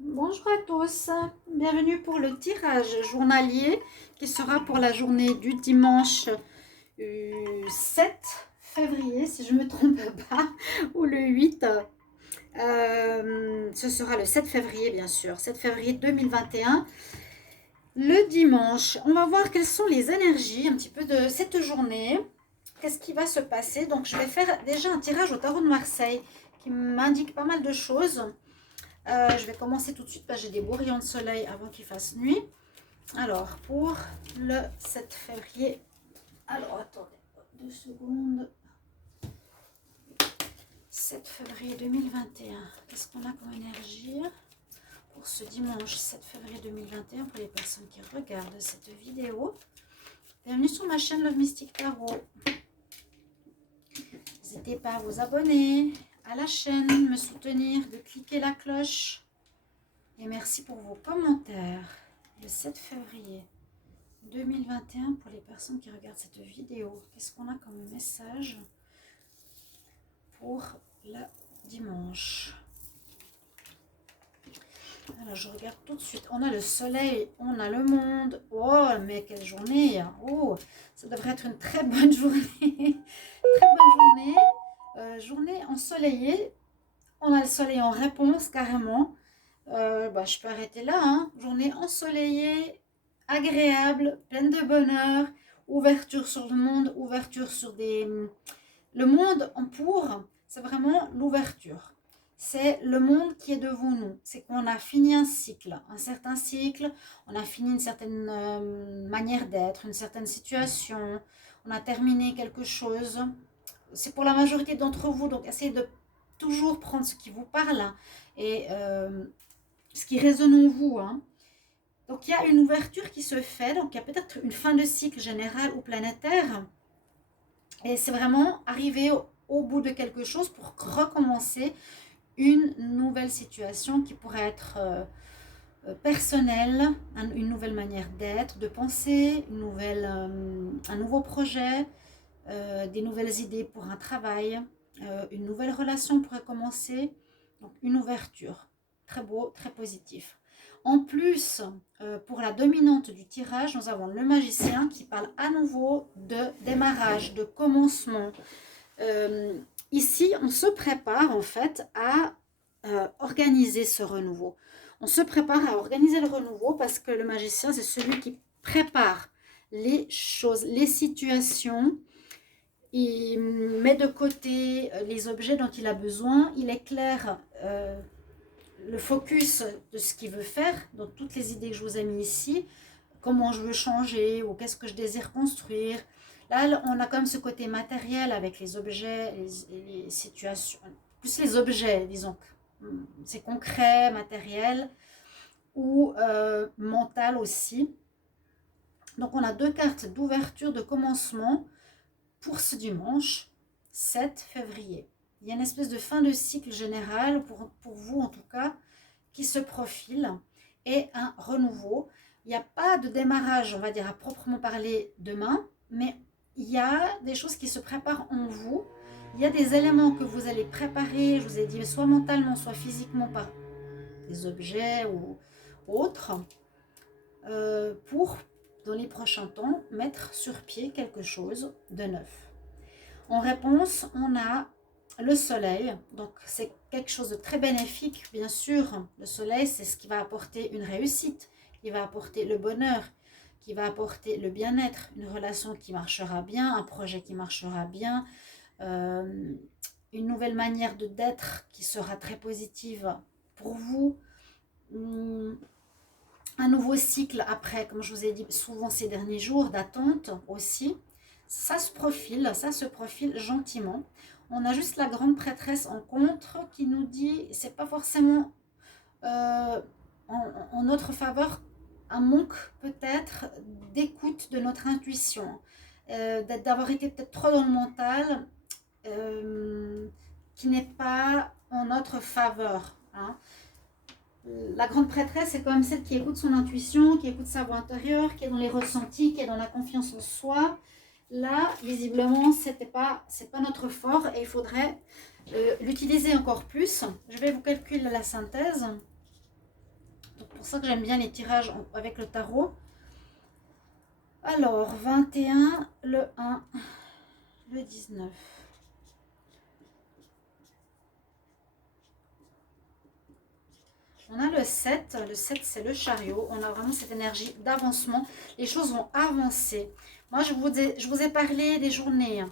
Bonjour à tous, bienvenue pour le tirage journalier qui sera pour la journée du dimanche 7 février, si je ne me trompe pas, ou le 8. Ce sera le 7 février, bien sûr, 7 février 2021. Le dimanche, on va voir quelles sont les énergies un petit peu de cette journée. Qu'est-ce qui va se passer? Donc, je vais faire déjà un tirage au tarot de Marseille qui m'indique pas mal de choses. Je vais commencer tout de suite parce que j'ai des beaux rayons de soleil avant qu'il fasse nuit. Alors, pour le 7 février. Alors, attendez, 2 secondes. 7 février 2021. Qu'est-ce qu'on a comme énergie pour ce dimanche 7 février 2021 pour les personnes qui regardent cette vidéo? Bienvenue sur ma chaîne Love Mystic Tarot. N'hésitez pas à vous abonner à la chaîne, me soutenir, de cliquer la cloche. Et merci pour vos commentaires. Le 7 février 2021 pour les personnes qui regardent cette vidéo. Qu'est-ce qu'on a comme message pour le dimanche? Alors, je regarde tout de suite. On a le soleil, on a le monde. Oh, mais quelle journée! Oh, ça devrait être une très bonne journée. Très bonne journée. Journée ensoleillée. On a le soleil en réponse, carrément. Je peux arrêter là. Hein. Journée ensoleillée, agréable, pleine de bonheur. Ouverture sur le monde, ouverture sur des... Le monde en pour, c'est vraiment l'ouverture. C'est le monde qui est devant nous. C'est qu'on a fini un cycle, un certain cycle. On a fini une certaine manière d'être, une certaine situation. On a terminé quelque chose. C'est pour la majorité d'entre vous. Donc, essayez de toujours prendre ce qui vous parle et ce qui résonne en vous. Hein. Donc, il y a une ouverture qui se fait. Donc, il y a peut-être une fin de cycle général ou planétaire. Et c'est vraiment arriver au bout de quelque chose pour recommencer une nouvelle situation qui pourrait être personnelle, une nouvelle manière d'être, de penser, un nouveau projet, des nouvelles idées pour un travail, une nouvelle relation pourrait commencer. Donc une ouverture, très beau, très positif. En plus, pour la dominante du tirage, nous avons le magicien qui parle à nouveau de démarrage, de commencement. Ici, on se prépare en fait à organiser ce renouveau. On se prépare à organiser le renouveau parce que le magicien, c'est celui qui prépare les choses, les situations. Il met de côté les objets dont il a besoin. Il éclaire le focus de ce qu'il veut faire, donc toutes les idées que je vous ai mis ici, comment je veux changer ou qu'est-ce que je désire construire. Là, on a quand même ce côté matériel avec les objets, les situations, plus les objets, disons. C'est concret, matériel ou mental aussi. Donc, on a deux cartes d'ouverture, de commencement pour ce dimanche 7 février. Il y a une espèce de fin de cycle général, pour vous en tout cas, qui se profile et un renouveau. Il n'y a pas de démarrage, on va dire, à proprement parler demain, mais il y a des choses qui se préparent en vous. Il y a des éléments que vous allez préparer, je vous ai dit, soit mentalement, soit physiquement par des objets ou autres, pour, dans les prochains temps, mettre sur pied quelque chose de neuf. En réponse, on a le soleil, donc c'est quelque chose de très bénéfique, bien sûr. Le soleil, c'est ce qui va apporter une réussite, qui va apporter le bonheur, qui va apporter le bien-être, une relation qui marchera bien, un projet qui marchera bien, une nouvelle manière d'être qui sera très positive pour vous, un nouveau cycle après, comme je vous ai dit souvent ces derniers jours, d'attente aussi. Ça se profile gentiment. On a juste la grande prêtresse en contre qui nous dit, c'est pas forcément en notre faveur, un manque peut-être d'écoute de notre intuition, d'avoir été peut-être trop dans le mental, qui n'est pas en notre faveur. Hein. La grande prêtresse, c'est quand même celle qui écoute son intuition, qui écoute sa voix intérieure, qui est dans les ressentis, qui est dans la confiance en soi. Là, visiblement, c'est pas notre fort et il faudrait l'utiliser encore plus. Je vais vous calculer la synthèse. Donc pour ça que j'aime bien les tirages avec le tarot. Alors, 21, le 1, le 19. On a le 7 c'est le chariot, on a vraiment cette énergie d'avancement, les choses vont avancer. Moi je vous ai parlé des journées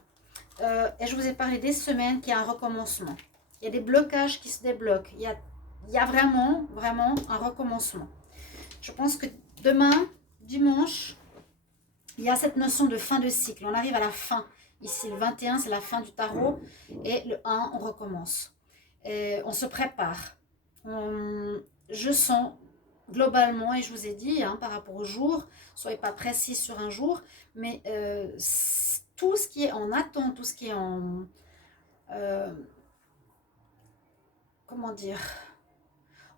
et je vous ai parlé des semaines qui a un recommencement. Il y a des blocages qui se débloquent, il y a vraiment un recommencement. Je pense que demain, dimanche, il y a cette notion de fin de cycle, on arrive à la fin. Ici le 21 c'est la fin du tarot et le 1 on recommence. Et on se prépare. Je sens globalement, et je vous ai dit par rapport au jour, soyez pas précis sur un jour, mais tout ce qui est en attente, tout ce qui est en comment dire,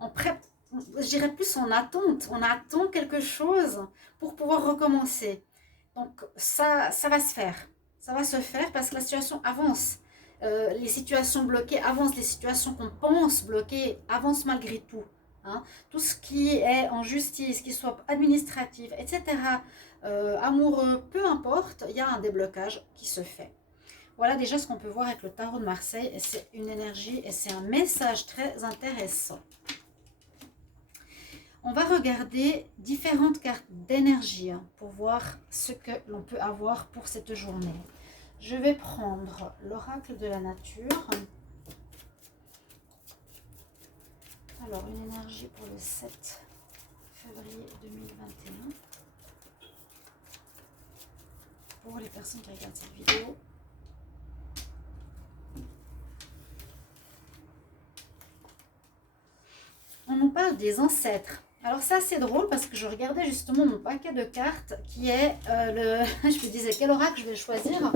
en pré, je dirais plus en attente, on attend quelque chose pour pouvoir recommencer. Donc ça va se faire, ça va se faire parce que la situation avance. Les situations bloquées avancent, les situations qu'on pense bloquées avancent malgré tout. Tout ce qui est en justice, qu'il soit administratif, etc., amoureux, peu importe, il y a un déblocage qui se fait. Voilà déjà ce qu'on peut voir avec le tarot de Marseille. Et c'est une énergie et c'est un message très intéressant. On va regarder différentes cartes d'énergie pour voir ce que l'on peut avoir pour cette journée. Je vais prendre l'oracle de la nature. Alors, une énergie pour le 7 février 2021. Pour les personnes qui regardent cette vidéo. On nous parle des ancêtres. Alors ça c'est drôle parce que je regardais justement mon paquet de cartes qui est je me disais quel oracle je vais choisir,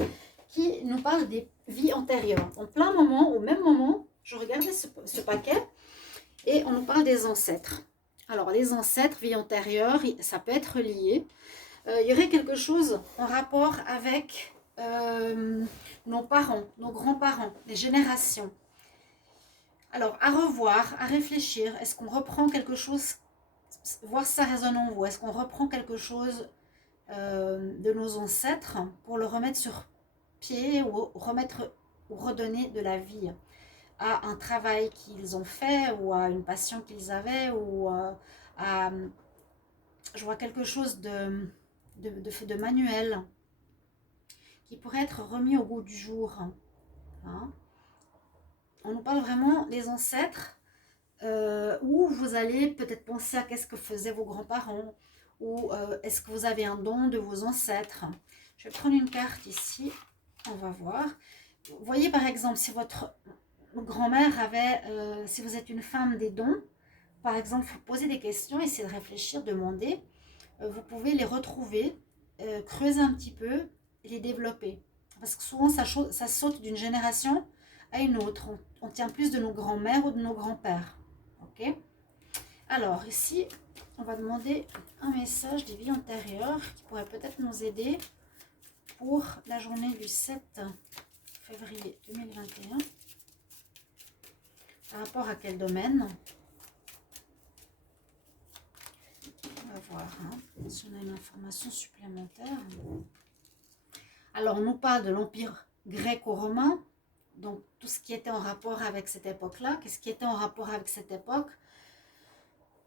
qui nous parle des vies antérieures. En plein moment, au même moment, je regardais ce paquet et on nous parle des ancêtres. Alors les ancêtres, vie antérieure, ça peut être lié. Il y aurait quelque chose en rapport avec nos parents, nos grands-parents, les générations. Alors, à revoir, à réfléchir, est-ce qu'on reprend quelque chose, voir si ça résonne en vous, est-ce qu'on reprend quelque chose de nos ancêtres pour le remettre sur pied ou redonner de la vie à un travail qu'ils ont fait ou à une passion qu'ils avaient ou je vois quelque chose de manuel qui pourrait être remis au goût du jour. On nous parle vraiment des ancêtres où vous allez peut-être penser à qu'est-ce que faisaient vos grands-parents ou est-ce que vous avez un don de vos ancêtres. Je vais prendre une carte ici, on va voir. Vous voyez par exemple si votre grand-mère avait, si vous êtes une femme des dons, par exemple, vous posez des questions, essayez de réfléchir, demander. Vous pouvez les retrouver, creuser un petit peu et les développer. Parce que souvent ça saute d'une génération à une autre. On tient plus de nos grands-mères ou de nos grands-pères. Ok? Alors ici, on va demander un message des vies antérieures qui pourrait peut-être nous aider pour la journée du 7 février 2021. Par rapport à quel domaine? On va voir si on a une information supplémentaire. Alors, on nous parle de l'Empire gréco-romain, donc tout ce qui était en rapport avec cette époque-là. Qu'est-ce qui était en rapport avec cette époque?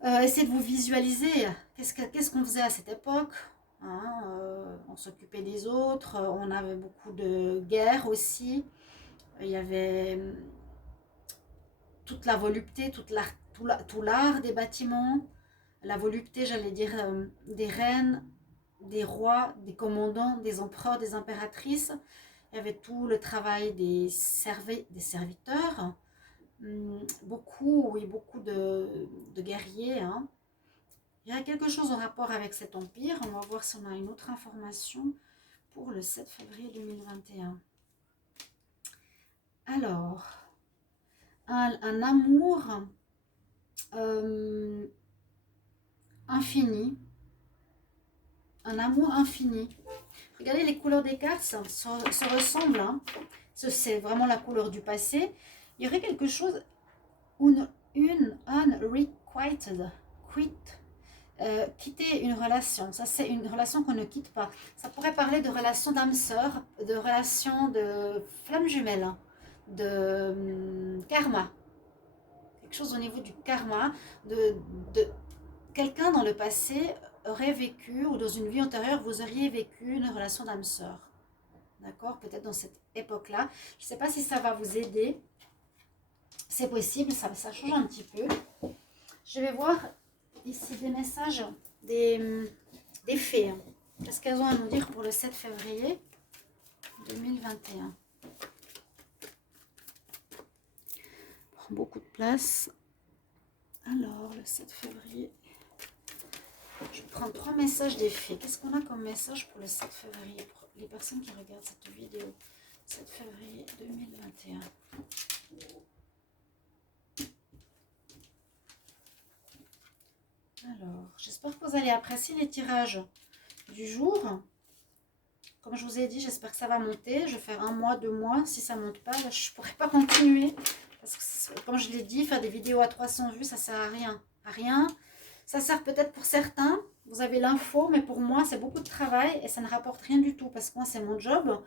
Essayez de vous visualiser. Qu'est-ce qu'on faisait à cette époque? On s'occupait des autres, on avait beaucoup de guerres aussi. Il y avait toute la volupté, tout l'art des bâtiments, la volupté, j'allais dire, des reines, des rois, des commandants, des empereurs, des impératrices. Il y avait tout le travail des serviteurs, beaucoup de guerriers. Il y a quelque chose en rapport avec cet empire. On va voir si on a une autre information pour le 7 février 2021. Alors, un amour infini. Un amour infini. Regardez les couleurs des cartes, ça se ressemble. C'est vraiment la couleur du passé. Il y aurait quelque chose, unrequited quit. Quitter une relation, ça c'est une relation qu'on ne quitte pas. Ça pourrait parler de relation d'âme sœur, de relation de flamme jumelle, de karma. Quelque chose au niveau du karma, de quelqu'un dans le passé aurait vécu, ou dans une vie antérieure, vous auriez vécu une relation d'âme sœur. D'accord? Peut-être dans cette époque-là. Je ne sais pas si ça va vous aider. C'est possible, ça change un petit peu. Je vais voir ici des messages des fées. Qu'est-ce qu'elles ont à nous dire pour le 7 février 2021? Prends beaucoup de place. Alors, le 7 février. Je vais prendre 3 messages des fées. Qu'est-ce qu'on a comme message pour le 7 février pour les personnes qui regardent cette vidéo? 7 février 2021. Alors, j'espère que vous allez apprécier les tirages du jour. Comme je vous ai dit, j'espère que ça va monter. Je vais faire 1 mois, 2 mois. Si ça ne monte pas, là, je ne pourrai pas continuer. Parce que, comme je l'ai dit, faire des vidéos à 300 vues, ça ne sert à rien. À rien. Ça sert peut-être pour certains. Vous avez l'info, mais pour moi, c'est beaucoup de travail et ça ne rapporte rien du tout. Parce que moi, c'est mon job.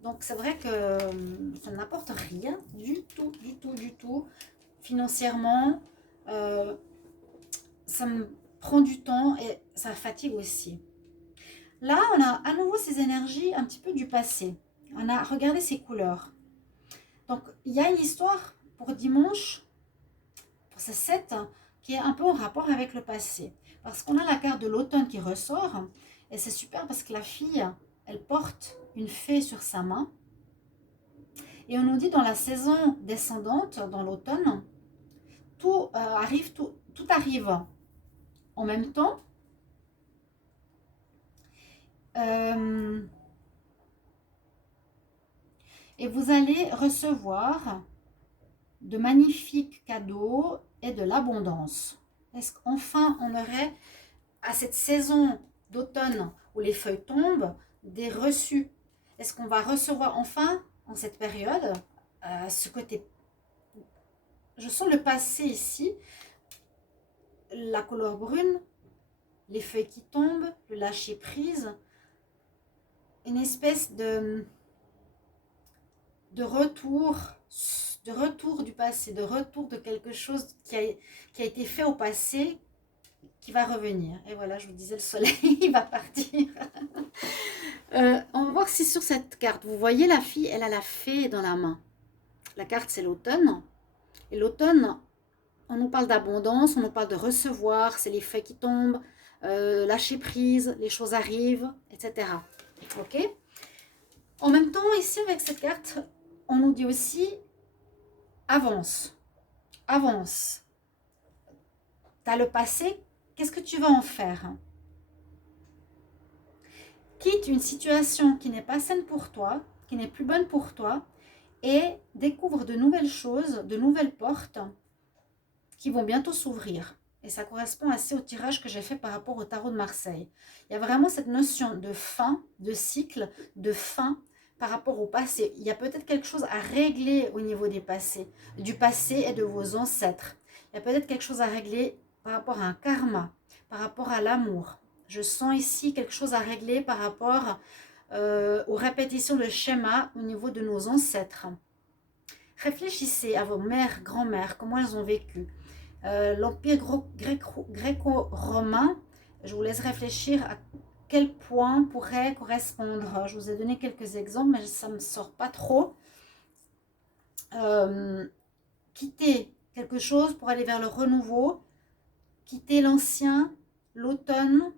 Donc, c'est vrai que ça n'apporte rien du tout, du tout, du tout. Financièrement, ça me prend du temps et ça fatigue aussi. Là, on a à nouveau ces énergies un petit peu du passé. On a regardé ces couleurs. Donc, il y a une histoire pour dimanche, pour ce 7, qui est un peu en rapport avec le passé. Parce qu'on a la carte de l'automne qui ressort. Et c'est super parce que la fille, elle porte une fée sur sa main. Et on nous dit dans la saison descendante, dans l'automne, tout arrive en même temps. Et vous allez recevoir de magnifiques cadeaux et de l'abondance. Est-ce qu'enfin on aurait, à cette saison d'automne où les feuilles tombent, des reçus? Est-ce qu'on va recevoir enfin, en cette période, ce côté... Je sens le passé ici, la couleur brune, les feuilles qui tombent, le lâcher prise, une espèce de retour du passé, de retour de quelque chose qui a été fait au passé, qui va revenir. Et voilà, je vous disais, le soleil, il va partir. On va voir si sur cette carte, vous voyez la fille, elle a la fée dans la main. La carte, c'est l'automne. Et l'automne, on nous parle d'abondance, on nous parle de recevoir, c'est les feuilles qui tombent, lâcher prise, les choses arrivent, etc. Ok? En même temps, ici, avec cette carte, on nous dit aussi avance, avance. Tu as le passé, qu'est-ce que tu vas en faire? Quitte une situation qui n'est pas saine pour toi, qui n'est plus bonne pour toi, et découvre de nouvelles choses, de nouvelles portes qui vont bientôt s'ouvrir. Et ça correspond assez au tirage que j'ai fait par rapport au tarot de Marseille. Il y a vraiment cette notion de fin, de cycle, de fin par rapport au passé. Il y a peut-être quelque chose à régler au niveau du passé et de vos ancêtres. Il y a peut-être quelque chose à régler par rapport à un karma, par rapport à l'amour. Je sens ici quelque chose à régler par rapport aux répétitions de schémas au niveau de nos ancêtres. Réfléchissez à vos mères, grand-mères, comment elles ont vécu. L'empire gréco-romain, je vous laisse réfléchir à quel point pourrait correspondre. Je vous ai donné quelques exemples, mais ça ne me sort pas trop. Quitter quelque chose pour aller vers le renouveau, quitter l'ancien, l'automne,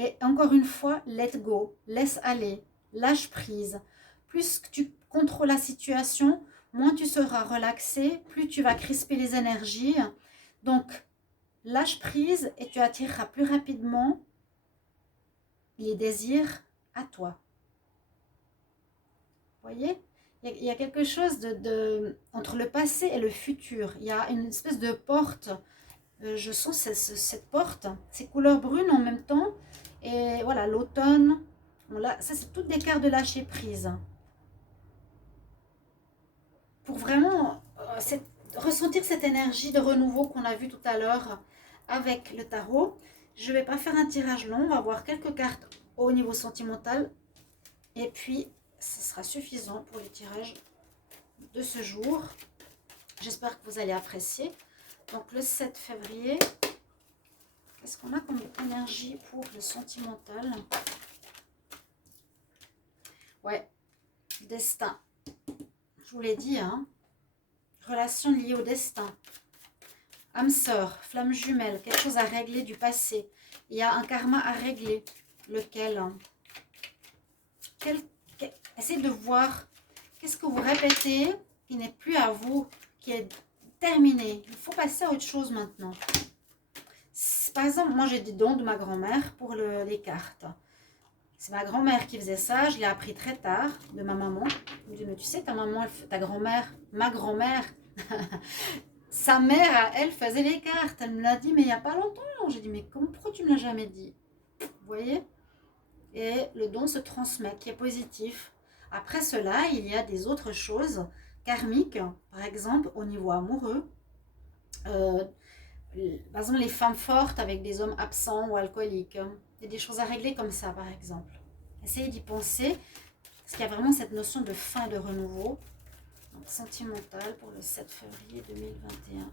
et encore une fois, let go, laisse aller, lâche prise. Plus que tu contrôles la situation, moins tu seras relaxé, plus tu vas crisper les énergies. Donc, lâche prise et tu attireras plus rapidement les désirs à toi. Vous voyez? Il y a quelque chose entre le passé et le futur. Il y a une espèce de porte. Je sens cette porte, ces couleurs brunes en même temps. Et voilà, l'automne. Ça, c'est toutes des cartes de lâcher prise. Pour vraiment ressentir cette énergie de renouveau qu'on a vu tout à l'heure avec le tarot. Je ne vais pas faire un tirage long, on va voir quelques cartes au niveau sentimental. Et puis, ce sera suffisant pour le tirage de ce jour. J'espère que vous allez apprécier. Donc, le 7 février, qu'est-ce qu'on a comme énergie pour le sentimental? Ouais, destin. Je vous l'ai dit, hein. Relation liée au destin. Âme sœur, flamme jumelle, quelque chose à régler du passé. Il y a un karma à régler. Lequel? Essayez de voir qu'est-ce que vous répétez qui n'est plus à vous, qui est terminé. Il faut passer à autre chose maintenant. Par exemple, moi j'ai des dons de ma grand-mère pour les cartes. C'est ma grand-mère qui faisait ça, je l'ai appris très tard de ma maman. Elle me dit, mais tu sais, ta maman, ta grand-mère, ma grand-mère, sa mère, elle faisait les cartes. Elle me l'a dit, mais il n'y a pas longtemps. J'ai dit, mais pourquoi tu ne me l'as jamais dit? Vous voyez? Et le don se transmet, qui est positif. Après cela, il y a des autres choses karmiques, par exemple, au niveau amoureux. Par exemple, les femmes fortes avec des hommes absents ou alcooliques. Il y a des choses à régler comme ça, par exemple. Essayez d'y penser, parce qu'il y a vraiment cette notion de fin et de renouveau. Donc, sentimental pour le 7 février 2021. Regarde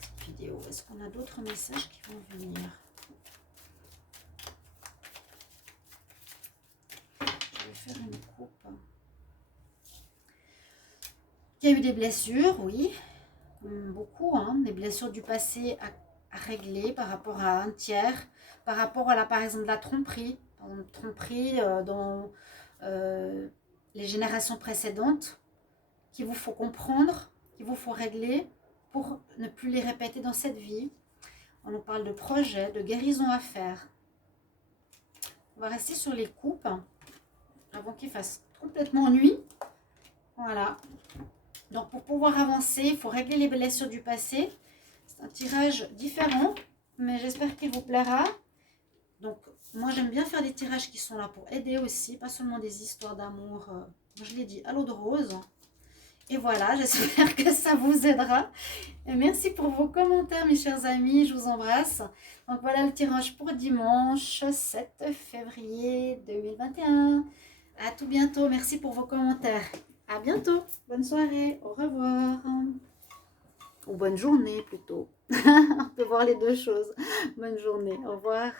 cette vidéo. Est-ce qu'on a d'autres messages qui vont venir? Je vais faire une coupe. Il y a eu des blessures, oui. Beaucoup, hein, des blessures du passé à régler par rapport à un tiers, par rapport à par exemple la tromperie, dans les générations précédentes, qu'il vous faut comprendre, qu'il vous faut régler pour ne plus les répéter dans cette vie. On nous parle de projets, de guérison à faire. On va rester sur les coupes avant qu'il fasse complètement nuit. Voilà. Donc, pour pouvoir avancer, il faut régler les blessures du passé. C'est un tirage différent, mais j'espère qu'il vous plaira. Donc, moi, j'aime bien faire des tirages qui sont là pour aider aussi, pas seulement des histoires d'amour, je l'ai dit, à l'eau de rose. Et voilà, j'espère que ça vous aidera. Et merci pour vos commentaires, mes chers amis, je vous embrasse. Donc, voilà le tirage pour dimanche 7 février 2021. À tout bientôt, merci pour vos commentaires. À bientôt, bonne soirée, au revoir. Ou bonne journée plutôt. On peut voir les deux choses. Bonne journée, au revoir.